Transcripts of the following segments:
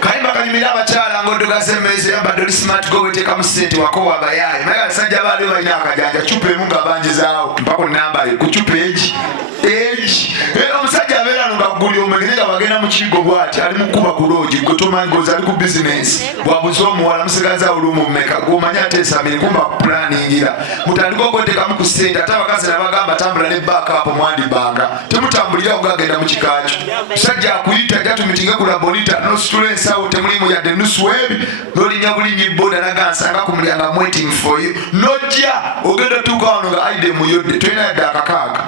Kaimba kanyimira abakyala ngodoga semmeze yambadde smart go weteka mu ssente wakowa abayaye naye abasajja baali balina akajanja cupa emu nga banjizaawo mpaka namba ku cupa egi omusajja abeera no nga guli omwegere nga bagenda mu kigo bwati ali mukuba ku loogi gwe tomanyi goza ali ku bizinesi bwabuze omuwala musigaza olumu mmeka gwomanyi ateesamire kumba kupulaningira mutandika okwetekamu ku ssente ate abakazi nabagamba tambula ne backup mwandibanga temutambulira ogagenda mu kikakyo musajja akuyita jatumitinge ku labonita nositula ensawo temulimu yadde nusu webi nolinya bulinyi boda nagansanga ku mulyango I'm waiting for you nojja ogenda tuuka wano nga aide muyodde tolina yadde akakaaga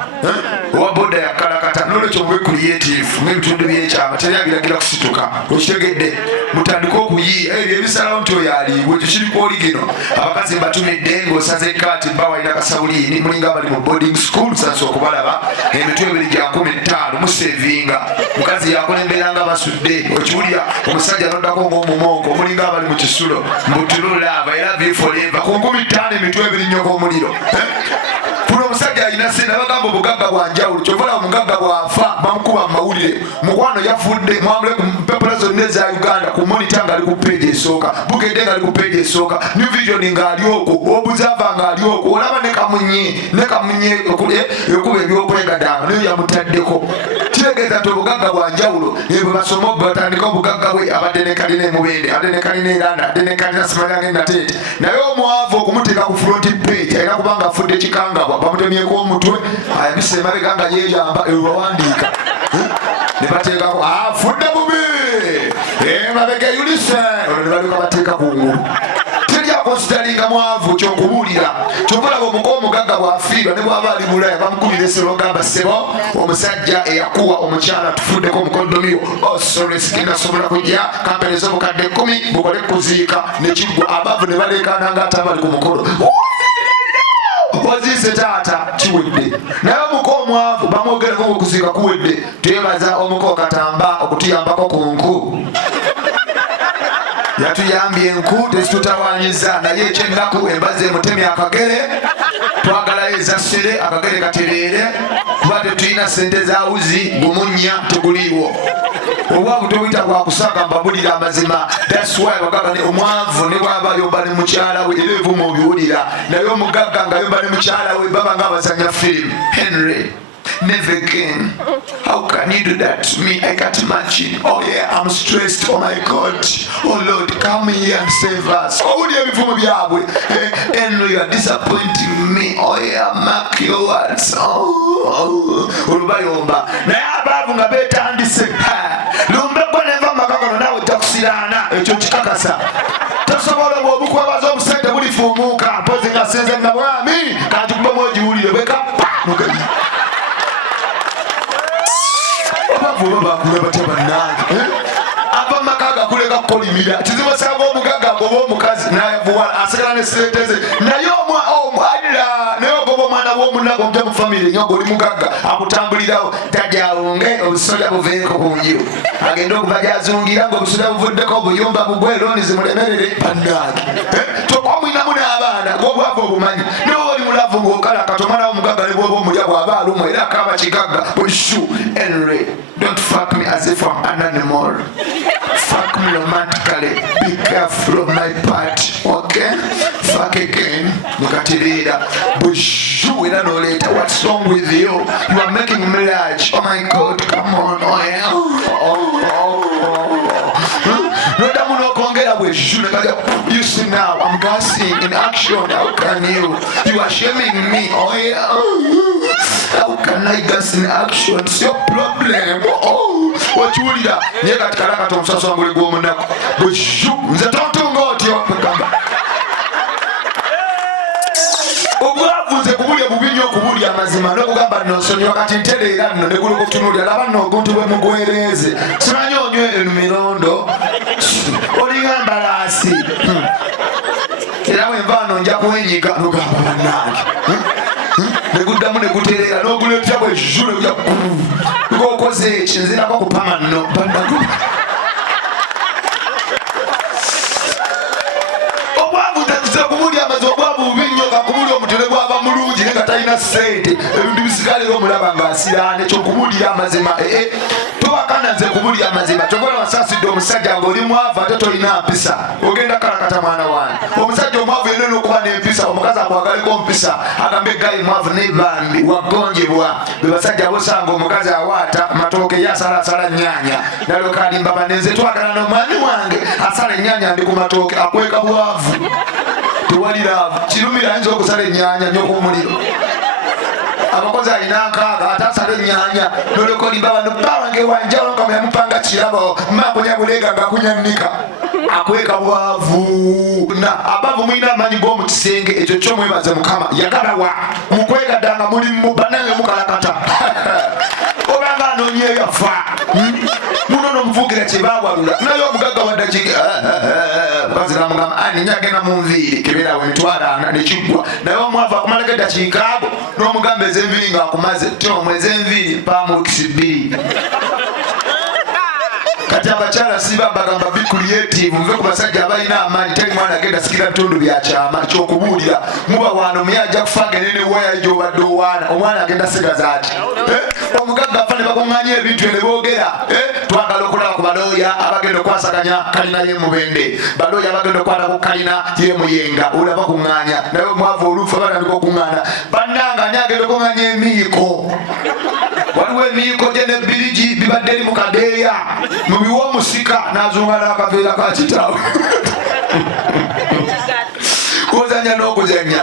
owa boda yakalakata nolwekyo mube creative ng'ebitundu byekyama teryagiragira kusituka okitegedde mutandika okuyiiya ebyo ebisalawo nti oyo aliibwe ekyo kiri kwoligino abakazi mbatumidde ng'osaze kaati bba walina kasawuliini mulinga abali mu boarding school sansa okubalaba emitwe ebiri gya 15 musevinga mukazi yakulemberanga basudde okiwulira omusajja noddako ng'omumongo mulinga abali mu kisulo mbutululaava era viforever ku 15 emitwe ebiri nnyoko omuliro kuno omusajja alina sente abagamba obugagga bwanjawulo kyovala omugagga bwafa bamukuba mu mawulire mukwano yafudde mwamule ku mpapula zonna eza Uganda ku monita ng'ali ku peegi esooka bugedde ng'ali ku peegi esooka new vision ng'ali okwo obuzava ng'ali okwo olaba ne kamunye ekuba ebyokwegadanga nayo yamutaddeko kitegeeza nti obugagga bwanjawulo ebwe basoma batandika obugagga bwe abadde ne kalina emubende abadde ne kalina eranda abadde ne kalina simanyange nateete naye omwavu okumuteeka ku front page alina kubanga afudde kikangabwa bamutemyeko omutwe ayabise emabega nga yeeyamba ewawandiika ne bateekako afudde bubi emabega eyulise olwo ne balyoka bateeka kungulu teryakonsideringa mwavu kyokubuulira kyokulaba omuko omugagga bwafiirwa ne bwaba ali bulaya bamukubira esero ogamba sebo omusajja eyakuwa omukyala tufuddeko omukondomiyo sorry sigenda sobola kujja kampereza obukadde 10 bukole kuziika nekiggwa abavu ne baleekaana nga ate abali ku mukolo waziise taata kiwedde naye omuko omwavu bamwogereko okuziika kuwedde twebaza omuko katamba okutuyambako ku nku yatuyambye enku tezitutawanyiza naye ekyennaku embazi emutemya akagere twagalayo ezassere akagere katereere kuba tetulina sente za wuzi gumunya teguliiwo obwavu tobuyita bwakusaga mbabulira amazima thats why bagamba ne omwavu ne bwaba yomba ne mukyala we era ebivumu obiwulira naye omugagga nga yomba ne mukyala we baba nga abazanya firimu Henry never again. How can you do that to me? I can't imagine. Oh yeah, I'm stressed. Oh my God. Oh Lord, come here and save us. Oh dear, before me, Henry, you are disappointing me. Oh yeah, mark your words. Oh, Urubayomba. Na abavu nga betandise. Lumbe kwa neva makakono nawe takusirana. Echo chikakasa. Tasobola bw'obukwebaza omusajja bulifumuuka. Mpozi nga senze nga bwami. Kanti kuba mwojiwulire bweka. Baba kuleba tabanage ava makaga kuleka kolimira kiziba sanga omugagga gobo omukazi naye buwala asigala ne senteze naye adira naye gobo mwana w'omunago mpe mu family nyogo oli mugagga akutambulirawo tajawunge obusoda buveeko ku njiru agenda okubajazungira ng'obusoda buvuddeko obuyumba bugwe looni zimulemerere bannage tokwamwinamu n'abaana gobwava obumanyi nawe oli mulavu ng'okalaka tomalawo omugagga ne bwoba omulya bw'aba alumu era akaba kigagga bushu Henry. Don't fuck me as if I'm an animal. Fuck me romantically. Be careful of my part. Okay? Fuck again. Look at it later. But you don't know later. What's wrong with you? You are making me large. Oh my God. Come on. Oh yeah. You see now, I'm gassing in action. How can you? You are shaming me. Oh yeah. How can I gas in action? It's your problem. Oh, what you did? You got Karaka to Sasson will go on. But shoot the tongue got your Pekamba. Obuavuze kubulia bubinyo kubulia mazima no kugamba no sonyo kati nterera no negulu kutunulya labano oguntu bwe mugwereze sinanyonywe emirondo olingamba lasi era wemvano nja kuwenyiga nogamba bannange neguddamu neguterera noguletya bwe jule kuja ngokoze eki nzirako kupama nno bannago kubulya amazi obwavu bubinyo kakubulya omutele gwava mulungi nenga talina sente ebintu bisigalira omulaba ng'asiraana ekyo kubulira amazima toba wakana nze kubulya amazima tokola wasasidde omusajja ng'oli mwavu ate tolina mpisa ogenda kalakata mwana wange omusajja omwavu yenna n'okuba n'empisa omukazi akwagaliko mpisa agambe gayi mwavu nebambi wagonjebwa be basajja bosanga omukazi awaata matooke ye asalaasala nnyaanya nalyoka alimba banenze twagala n'omwami wange asala ennyaanya ndi ku matooke akweka bwavu tewali laavu kirumira ayinza okusala ennyaanya nyokumuliro abakozi alina nkaaga ate asala ennyaanya nolyoka olimba bano bawange wanjalo nga muyamupanga kirabo makunya bulega nga kunyannika akweka bwavu na abavu mwina amanyi g'omu kisenge ekyo kyo mwebaze mukama yagalawa mukwegaddanga mulimu banange mukalakata obanga anoonyeyo yafa muno nomuvugira kyebawalula naye omugagga waddakika mukazi namugamba ninyagenda mu nviiri kebeerawo emitwalo 4 nekiggwa naye omwavu akumalako eddakiika ago n'omugamba ez'enviiri ng'akumaze tyomwe ez'enviiri mpaamu wiikisi 2 kati abakyala siba bagamba bi creative nve ku basajja abalina amaanyi teri mwana agenda sikira bitundu byakyama kyokubuulira muba wano muye ajja kufanga enene waya gyobadde owaana omwana agenda sigaza ati omugagga afa ne bakuŋŋanya ebintu ne boogera twagala okulaba ku balooya abagenda okwasaganya kalina y'emubende balooya abagenda okwatako kalina y'emuyenga olaba kuŋŋanya naye omwavu oluufu abatandika okuŋŋana bannanga ani agenda okuŋŋanya emiiko waliwo emiiko gye nebbirigi bibadde eri mu kadeeya mubiwa omusika nazunga n'akaveera ka kitaawe kuzanya n'okuzanya